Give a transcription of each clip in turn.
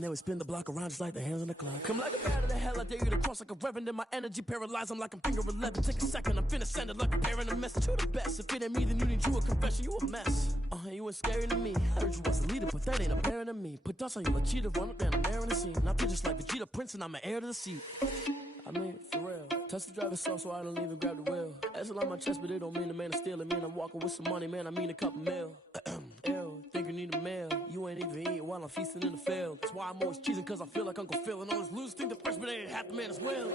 They would spin the block around just like the hands on the clock. Come like a bat of the hell, I dare you to cross like a reverend. And my energy paralyzed, I'm like I'm finger 11. Take a second, I'm finna send it like a parent a message to the best. If it ain't me, then you need you a confession, you a mess. You ain't scary to me. I heard you was a leader, but that ain't apparent to me. Put dust on you like cheetah, run up down the air in the scene. I feel just like Vegeta Prince and I'm an heir to the seat. I mean, for real. Touch the driver's soft so I don't even grab the wheel. That's on my chest, but it don't mean the man is stealing. Man, I'm walking with some money, man, I mean a couple mil. Ew, think you need a meal. You ain't even eating while I'm feasting in the field. That's why I'm always cheesing, cause I feel like Uncle Phil. And all those losers think the freshman ain't half the man as well.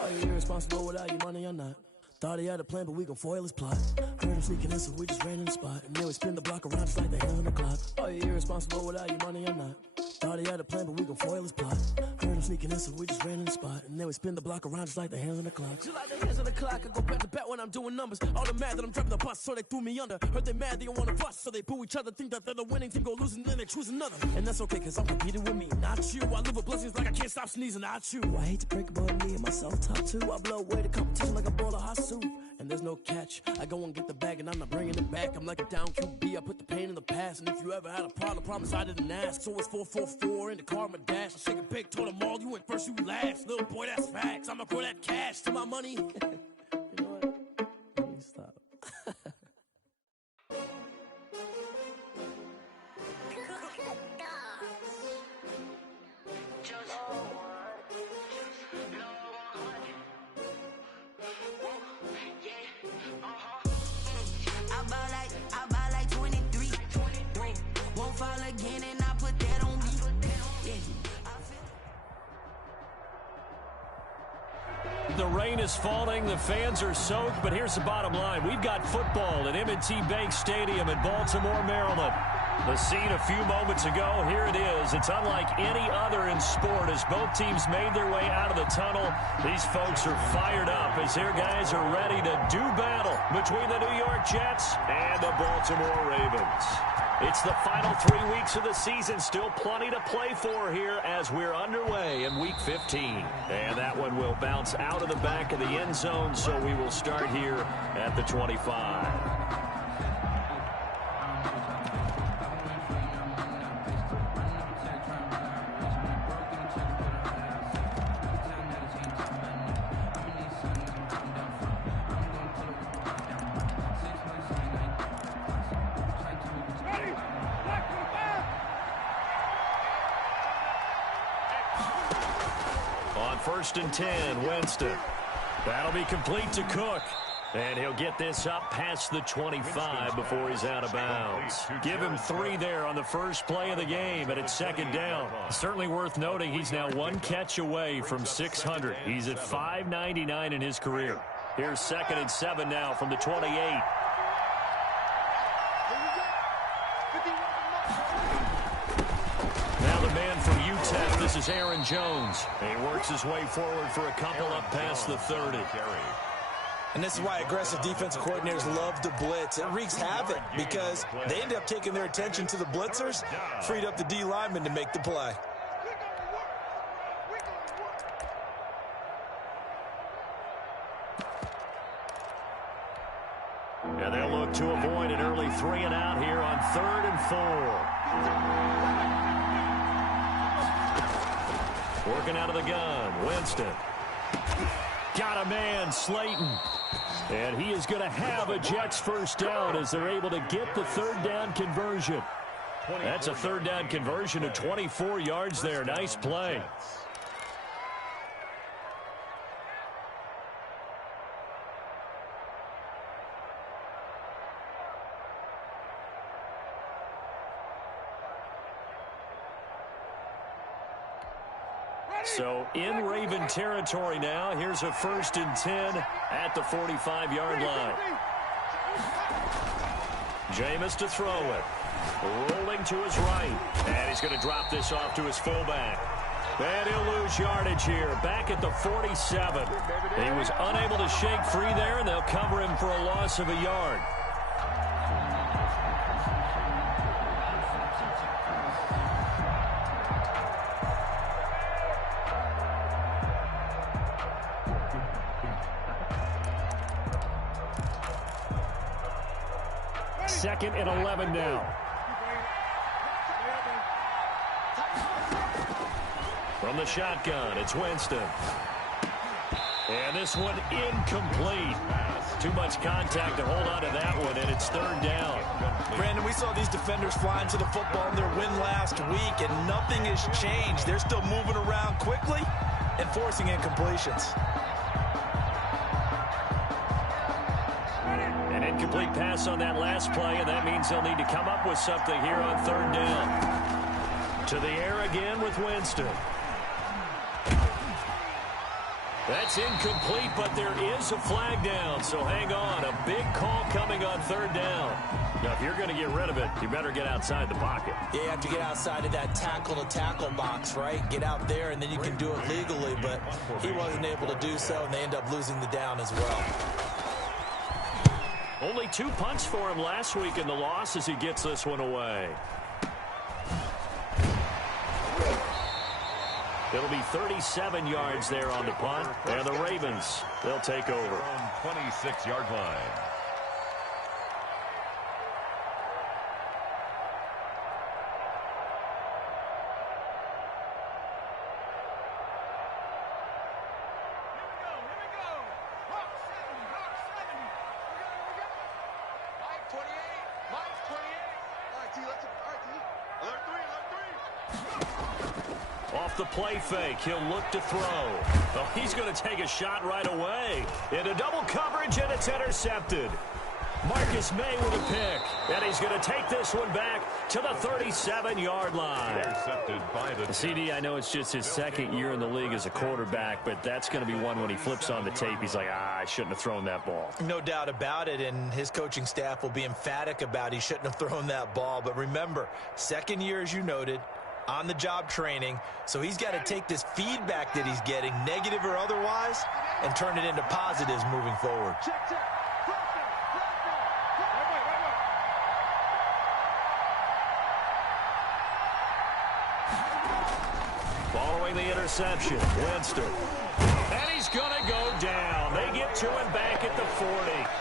Are you irresponsible without your money or not? Thought he had a plan, but we gon' foil his plot. Heard him sneaking in, so we just ran in the spot. And they would spin the block around just like the hands on the clock. Are you irresponsible without your money or not? Thought he had a plan, but we gon' foil his plot. Heard him sneaking in, so we just ran in the spot. And they would spin the block around just like the hands on the clock. Just like the hands on the clock, I go back to back when I'm doing numbers. All the mad that I'm driving the bus, so they threw me under. Heard they mad, they don't wanna bust, so they boo each other. Think that they're the winning team, go losing, then they choose another. And that's okay, cause I'm competing with me, not you. I live with blessings like I can't stop sneezing, not you. I hate to break about me and myself top two. I blow away the competition like a bowl of hot soup. And there's no catch. I go and get the bag and I'm not bringing it back. I'm like a down QB, I put the pain in the past. And if you ever had a problem, promise I didn't ask. So it's 4-4-4 in the car, my dash. I shake a big, told them all, you went first, you last. Little boy, that's facts. I'ma grow that cash to my money. You know what? Let me stop. I buy like 23. Won't fall again and I put that on me. The rain is falling, the fans are soaked, but here's the bottom line. We've got football at M&T Bank Stadium in Baltimore, Maryland. The scene a few moments ago, here it is. It's unlike any other in sport as both teams made their way out of the tunnel. These folks are fired up as their guys are ready to do battle between the New York Jets and the Baltimore Ravens. It's the final 3 weeks of the season. Still plenty to play for here as we're underway in Week 15. And that one will bounce out of the back of the end zone, so we will start here at the 25. First and 10, Winston. That'll be complete to Cook. And he'll get this up past the 25 before he's out of bounds. Give him 3 there on the first play of the game, and it's second down. Certainly worth noting he's now 1 catch away from 600. He's at 599 in his career. Here's 2nd and 7 now from the 28. Now the man from UTEP, this is Aaron Jones. He works his way forward for a couple up past the 30. And this is why aggressive defensive coordinators love to blitz. It wreaks havoc because they end up taking their attention to the blitzers, freed up the D lineman to make the play. And they'll look to avoid an early 3 and out here on 3rd and 4. Working out of the gun, Winston. Got a man, Slayton. And he is going to have a Jets first down as they're able to get the 3rd down conversion. That's a 3rd down conversion of 24 yards there. Nice play. So in Raven territory now. Here's a 1st and 10 at the 45-yard line. Jameis to throw it. Rolling to his right. And he's going to drop this off to his fullback. And he'll lose yardage here. Back at the 47. He was unable to shake free there, and they'll cover him for a loss of a yard. Second and 11 now. From the shotgun, it's Winston. And this one incomplete. Too much contact to hold on to that one, and it's third down. Brandon, we saw these defenders flying to the football in their win last week, and nothing has changed. They're still moving around quickly and forcing incompletions. An incomplete pass on that last play, and that means they'll need to come up with something here on third down. To the air again with Winston. That's incomplete, but there is a flag down, so hang on. A big call coming on third down. Now, if you're going to get rid of it, you better get outside the pocket. Yeah, you have to get outside of that tackle-to-tackle box, right? Get out there, and then you can do it legally, but he wasn't able to do so, and they end up losing the down as well. Only 2 punts for him last week in the loss as he gets this one away. It'll be 37 yards there on the punt. And the Ravens, they'll take over. 26-yard line. Off the play fake, he'll look to throw. Oh, he's going to take a shot right away. Into double coverage, and it's intercepted. Marcus May with a pick. And he's going to take this one back to the 37-yard line. Intercepted by the CD, I know it's just his second year in the league as a quarterback, but that's going to be one when he flips on the tape. He's like, I shouldn't have thrown that ball. No doubt about it, and his coaching staff will be emphatic about he shouldn't have thrown that ball. But remember, second year, as you noted, on-the-job training, so he's got to take this feedback that he's getting, negative or otherwise, and turn it into positives moving forward. Following the interception, Winston. And he's going to go down. They get to him back at the 40.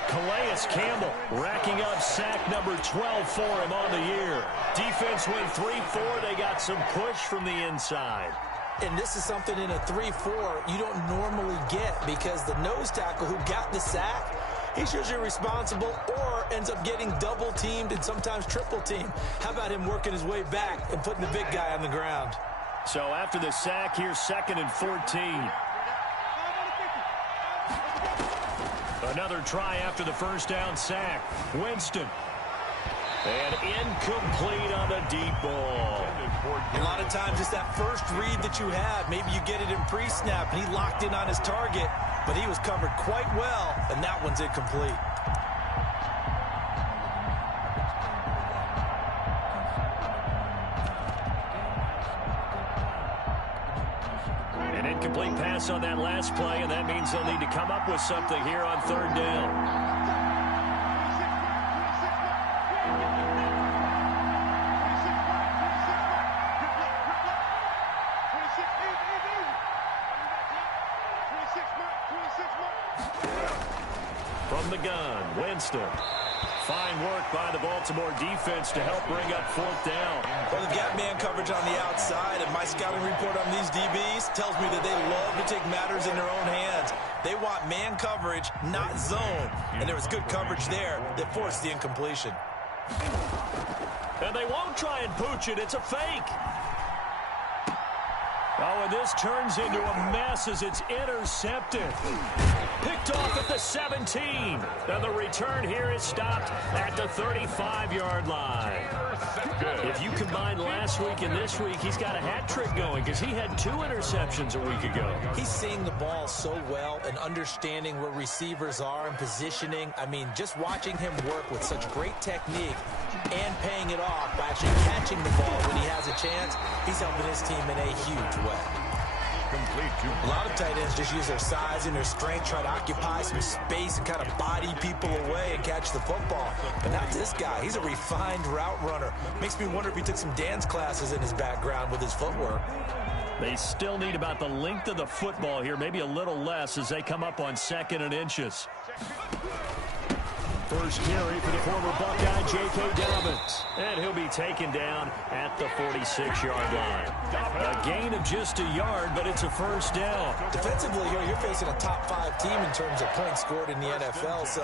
Calais Campbell racking up sack number 12 for him on the year. Defense went 3-4. They got some push from the inside. And this is something in a 3-4 you don't normally get, because the nose tackle who got the sack, he's usually responsible or ends up getting double-teamed and sometimes triple-teamed. How about him working his way back and putting the big guy on the ground? So after the sack, here's 2nd and 14. Another try after the first down sack. Winston. And incomplete on a deep ball. A lot of times it's that first read that you have. Maybe you get it in pre-snap, and he locked in on his target, but he was covered quite well, and that one's incomplete. An incomplete pass on that last play, and that means they'll need to come up with something here on third down. From the gun, Winston. Fine work by the Baltimore defense to help bring up 4th down. Well, they've got man coverage on the outside, and my scouting report on these DBs tells me that they love to take matters in their own hands. They want man coverage, not zone. And there was good coverage there that forced the incompletion. And they won't try and pooch it. It's a fake. Oh, and this turns into a mess as it's intercepted. Picked off at the 17. And the return here is stopped at the 35-yard line. If you combine last week and this week, he's got a hat trick going because he had 2 interceptions a week ago. He's seeing the ball so well and understanding where receivers are and positioning. I mean, just watching him work with such great technique and paying it off by actually catching the ball when he has a chance, he's helping his team in a huge way. A lot of tight ends just use their size and their strength, try to occupy some space and kind of body people away and catch the football. But not this guy. He's a refined route runner. Makes me wonder if he took some dance classes in his background with his footwork. They still need about the length of the football here, maybe a little less as they come up on 2nd and inches. First carry for the former Buckeye, J.K. Dobbins. And he'll be taken down at the 46-yard line. A gain of just a yard, but it's a first down. Defensively here, you're facing a top 5 team in terms of points scored in the NFL. So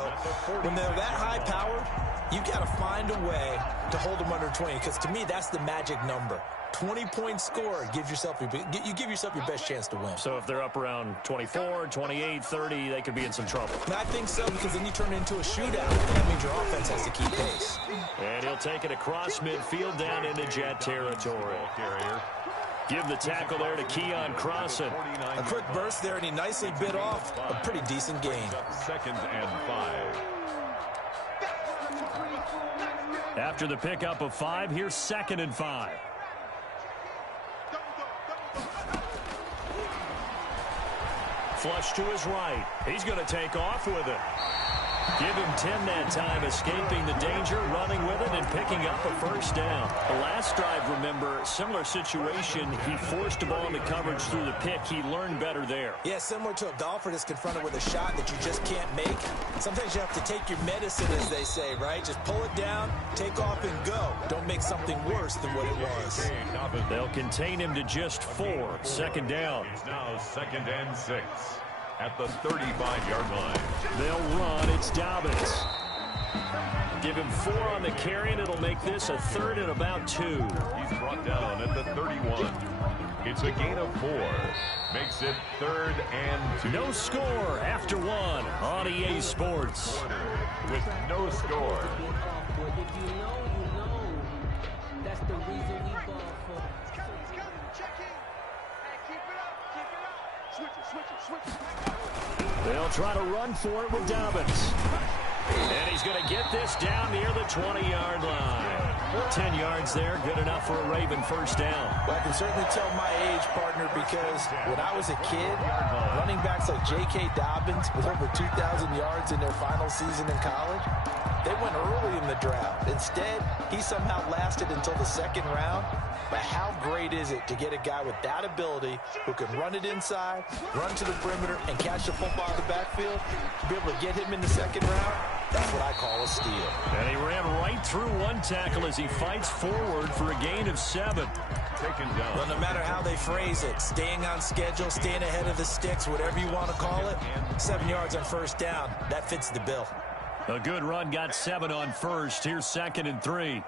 when they're that high powered, you got to find a way to hold them under 20. Because to me, that's the magic number. 20 points scored, you give yourself your best chance to win. So if they're up around 24, 28, 30, they could be in some trouble. And I think so, because then you turn it into a shootout. That means your offense has to keep pace. And he'll take it across midfield down into Jet territory. Give the tackle there to Keon Crossan. A quick burst there, and he nicely bit off a pretty decent gain. 2nd and 5. After the pickup of 5, here's 2nd and 5. Flush to his right. He's going to take off with it. Give him 10 that time, escaping the danger, running with it, and picking up a first down. The last drive, remember, similar situation. He forced a ball into coverage through the pick. He learned better there. Yeah, similar to a golfer that's confronted with a shot that you just can't make. Sometimes you have to take your medicine, as they say, right? Just pull it down, take off, and go. Don't make something worse than what it was. They'll contain him to just 4. 2nd down. It's now 2nd and 6. At the 35-yard line. They'll run. It's Dobbins. Give him 4 on the carry, and it'll make this a 3rd and about 2. He's brought down at the 31. It's a gain of 4. Makes it 3rd and 2. No score after 1 on EA Sports. With no score. If you know, you know. That's the reason we ball for. They'll try to run for it with Dobbins. And he's going to get this down near the 20-yard line. 10 yards there, good enough for a Raven first down. Well, I can certainly tell my age, partner, because when I was a kid, running backs like J.K. Dobbins with over 2,000 yards in their final season in college, they went early in the draft. Instead, he somehow lasted until the 2nd round. But how great is it to get a guy with that ability who can run it inside, run to the perimeter, and catch the football in the backfield? To be able to get him in the 2nd round, that's what I call a steal. And he ran right through one tackle as he fights forward for a gain of 7. Taken down. Well, no matter how they phrase it, staying on schedule, staying ahead of the sticks, whatever you want to call it, 7 yards on first down, that fits the bill. A good run got 7 on first. Here's 2nd and 3.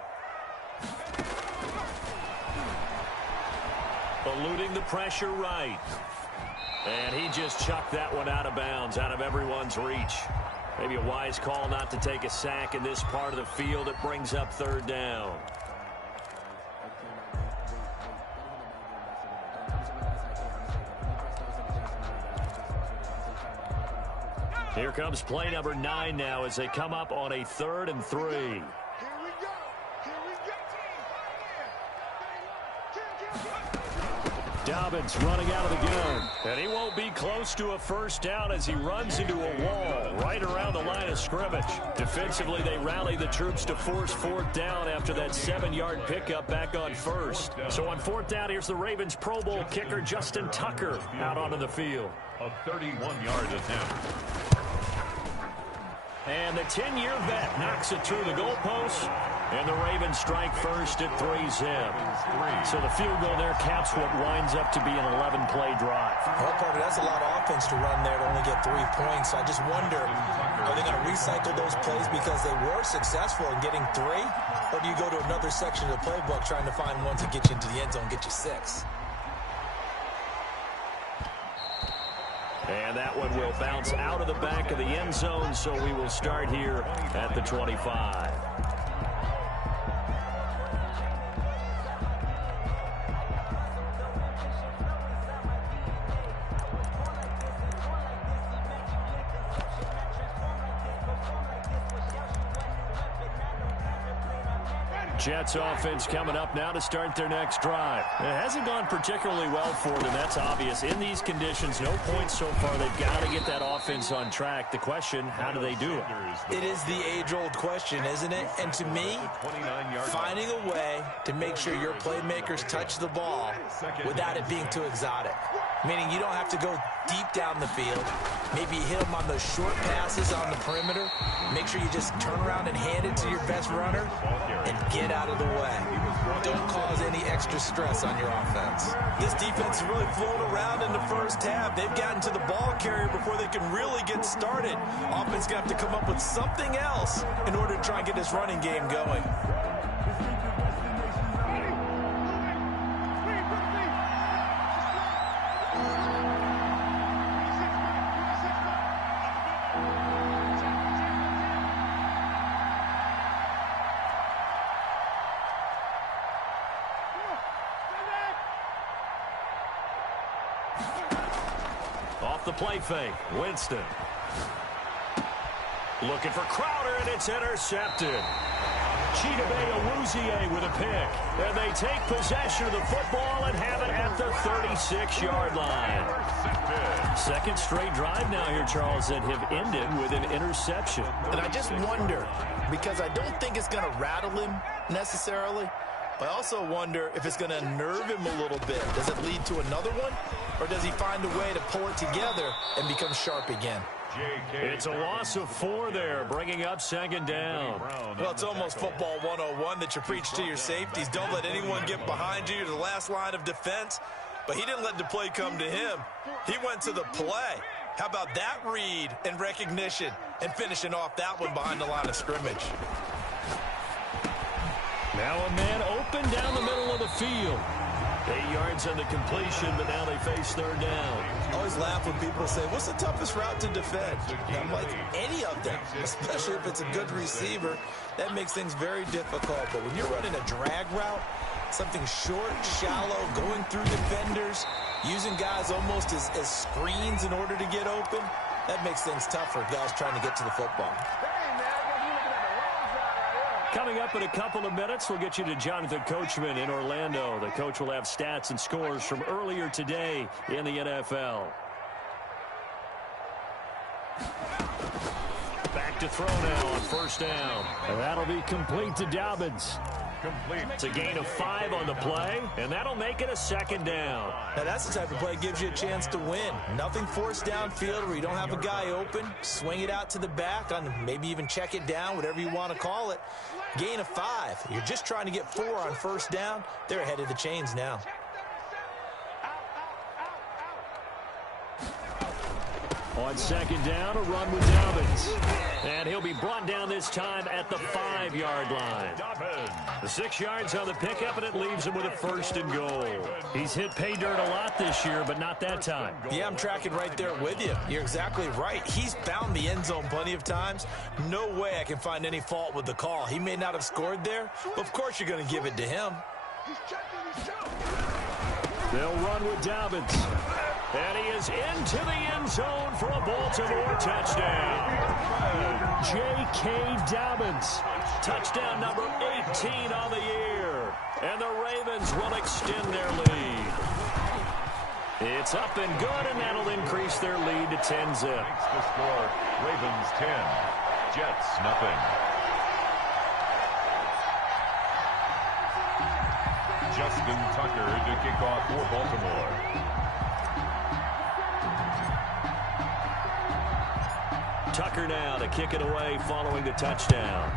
Eluding the pressure right. And he just chucked that one out of bounds, out of everyone's reach. Maybe a wise call not to take a sack in this part of the field. It brings up 3rd down. Here comes play number 9 now as they come up on a 3rd and 3. Dobbins running out of the gun. And he won't be close to a first down as he runs into a wall right around the line of scrimmage. Defensively, they rally the troops to force 4th down after that 7-yard pickup back on first. So on 4th down, here's the Ravens Pro Bowl kicker Justin Tucker out onto the field. A 31-yard attempt. And the 10-year vet knocks it through the goalpost. And the Ravens strike first at 3-zip. So the field goal there caps what winds up to be an 11-play drive. Well, partner, that's a lot of offense to run there to only get 3 points. I just wonder, are they going to recycle those plays because they were successful in getting 3? Or do you go to another section of the playbook trying to find one to get you into the end zone, get you 6? And that one will bounce out of the back of the end zone, so we will start here at the 25. Jets offense coming up now to start their next drive. It hasn't gone particularly well for them. That's obvious. In these conditions, no points so far. They've got to get that offense on track. The question, how do they do it? It is the age-old question, isn't it? And to me, finding a way to make sure your playmakers touch the ball without it being too exotic. Meaning you don't have to go deep down the field. Maybe hit them on those short passes on the perimeter. Make sure you just turn around and hand it to your best runner and get out of the way. Don't cause any extra stress on your offense. This defense has really flown around in the first half. They've gotten to the ball carrier before they can really get started. Offense going to have to come up with something else in order to try and get this running game going. Off the play fake, Winston. Looking for Crowder, and it's intercepted. Chidobe with a pick. And they take possession of the football and have it at the 36-yard line. Second straight drive now here, Charles, that have ended with an interception. And I just wonder, because I don't think it's going to rattle him necessarily, but I also wonder if it's going to nerve him a little bit. Does it lead to another one? Or does he find a way to pull it together and become sharp again? It's a loss of 4 there, bringing up second down. Well, it's almost football 101 that you preach to your safeties. Don't let anyone get behind you. You're the last line of defense. But he didn't let the play come to him. He went to the play. How about that read and recognition and finishing off that one behind the line of scrimmage? Now a man open down the middle of the field. 8 yards on the completion, but now they face third down. I always laugh when people say, what's the toughest route to defend? And I'm like, any of them, especially if it's a good receiver. That makes things very difficult. But when you're running a drag route, something short, shallow, going through defenders, using guys almost as screens in order to get open, that makes things tough for guys trying to get to the football. Coming up in a couple of minutes, we'll get you to Jonathan Coachman in Orlando. The coach will have stats and scores from earlier today in the NFL. Back to throw now on first down. And that'll be complete to Dobbins. It's a gain of 5 on the play, and that'll make it a second down. Now that's the type of play that gives you a chance to win. Nothing forced downfield where you don't have a guy open. Swing it out to the back, on maybe even check it down, whatever you want to call it. Gain of 5. You're just trying to get 4 on first down. They're ahead of the chains now. On second down, a run with Dobbins. And he'll be brought down this time at the 5-yard line. The 6 yards on the pickup, and it leaves him with a first and goal. He's hit pay dirt a lot this year, but not that time. Yeah, I'm tracking right there with you. You're exactly right. He's found the end zone plenty of times. No way I can find any fault with the call. He may not have scored there, but of course you're going to give it to him. They'll run with Dobbins. And he is into the end zone for a Baltimore touchdown. J.K. Dobbins. Touchdown number 18 on the year. And the Ravens will extend their lead. It's up and good, and that'll increase their lead to 10-zip. The score, Ravens 10, Jets nothing. Justin Tucker to kick off for Baltimore. Tucker now to kick it away following the touchdown.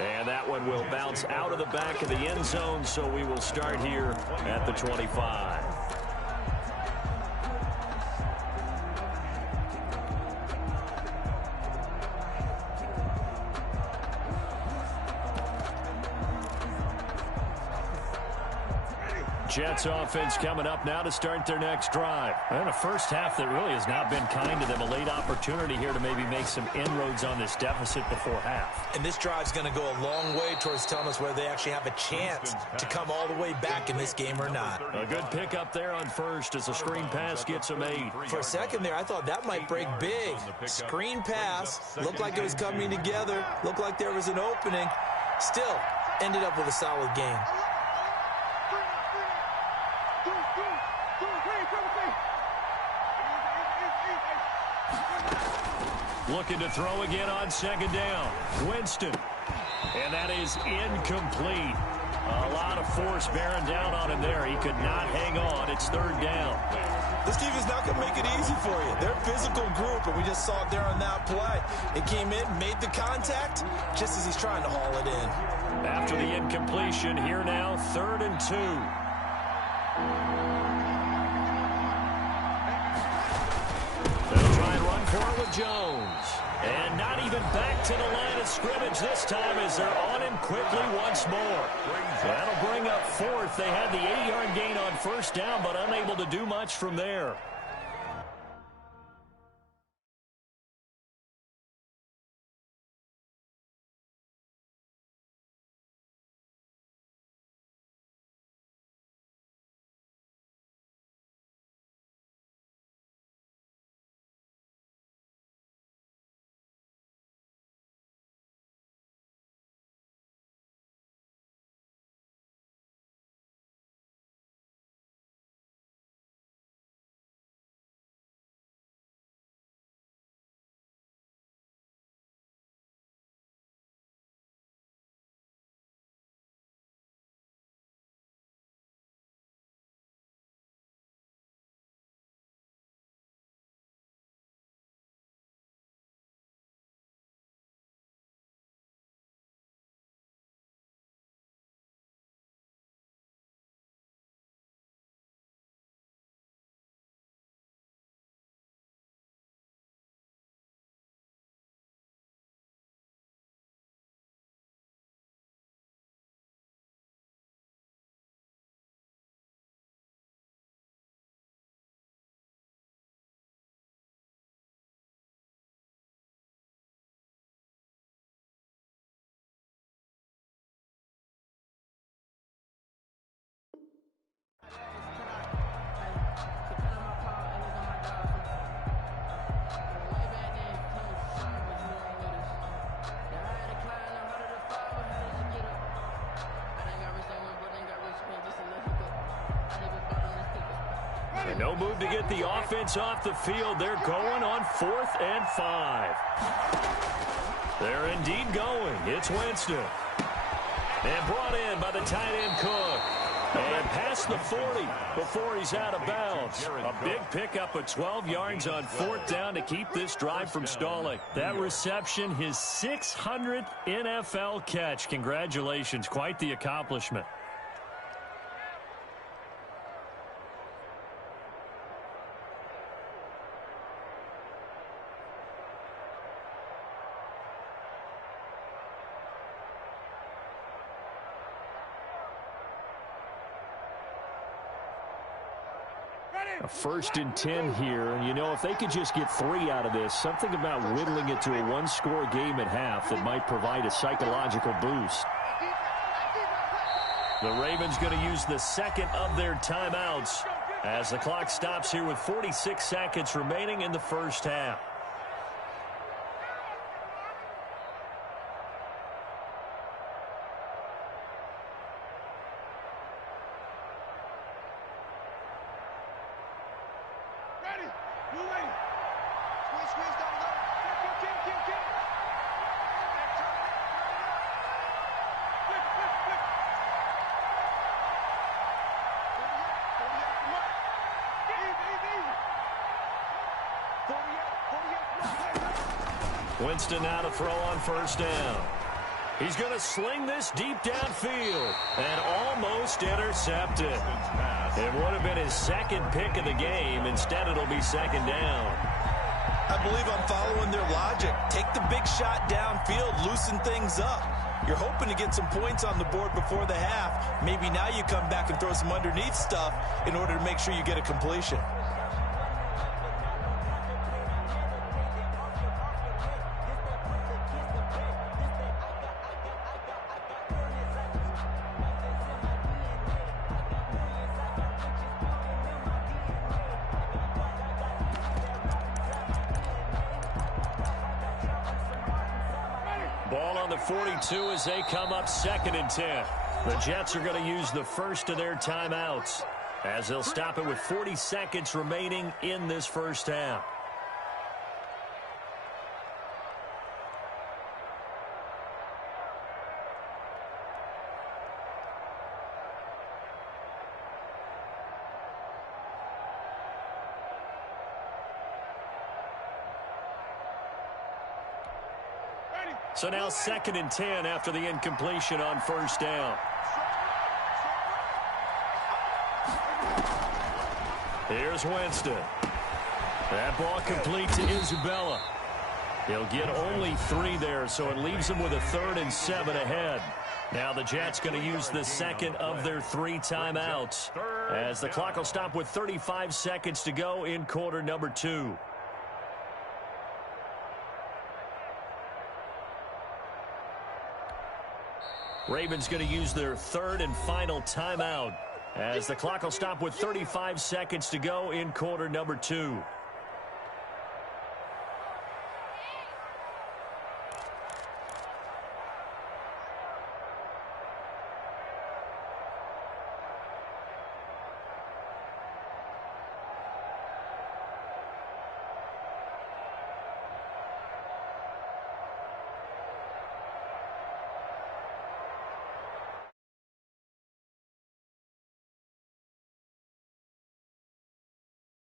And that one will bounce out of the back of the end zone, so we will start here at the 25. Jets offense coming up now to start their next drive. And a first half that really has not been kind to them. A late opportunity here to maybe make some inroads on this deficit before half. And this drive's going to go a long way towards telling us whether they actually have a chance to come all the way back in this game or not. A good pickup there on first as the screen pass gets a made. For a second there, I thought that might break big. Screen pass. Looked like it was coming together. Looked like there was an opening. Still ended up with a solid game. Looking to throw again on second down. Winston. And that is incomplete. A lot of force bearing down on him there. He could not hang on. It's third down. This defense not going to make it easy for you. They're a physical group, and we just saw it there on that play. It came in, made the contact, just as he's trying to haul it in. After the incompletion, here now, 3rd and 2. They'll try and run for it with Jones. And not even back to the line of scrimmage this time as they're on him quickly once more. That'll bring up 4th. They had the 8-yard gain on 1st down, but unable to do much from there. And no move to get the offense off the field. They're going on 4th and 5. They're indeed going. It's Winston. And brought in by the tight end Cook. And past the 40 before he's out of bounds. A big pickup of 12 yards on 4th down to keep this drive from stalling. That reception, his 600th NFL catch. Congratulations. Quite the accomplishment. A 1st and 10 here, and you know, if they could just get 3 out of this, something about whittling it to a one-score game at half that might provide a psychological boost. The Ravens going to use the 2nd of their timeouts as the clock stops here with 46 seconds remaining in the first half. Winston now to throw on 1st down. He's going to sling this deep downfield and almost intercepted. It would have been his 2nd pick of the game. Instead, it'll be 2nd down. I believe I'm following their logic. Take the big shot downfield, loosen things up. You're hoping to get some points on the board before the half. Maybe now you come back and throw some underneath stuff in order to make sure you get a completion. Ball on the 42 as they come up 2nd and 10. The Jets are going to use the 1st of their timeouts as they'll stop it with 40 seconds remaining in this first half. So now 2nd and 10 after the incompletion on first down. Here's Winston. That ball complete to Isabella. He'll get only 3 there, so it leaves him with a 3rd and 7 ahead. Now the Jets going to use the second of their 3 timeouts, as the clock will stop with 35 seconds to go in quarter number 2. Ravens going to use their 3rd and final timeout, as the clock will stop with 35 seconds to go in quarter number 2.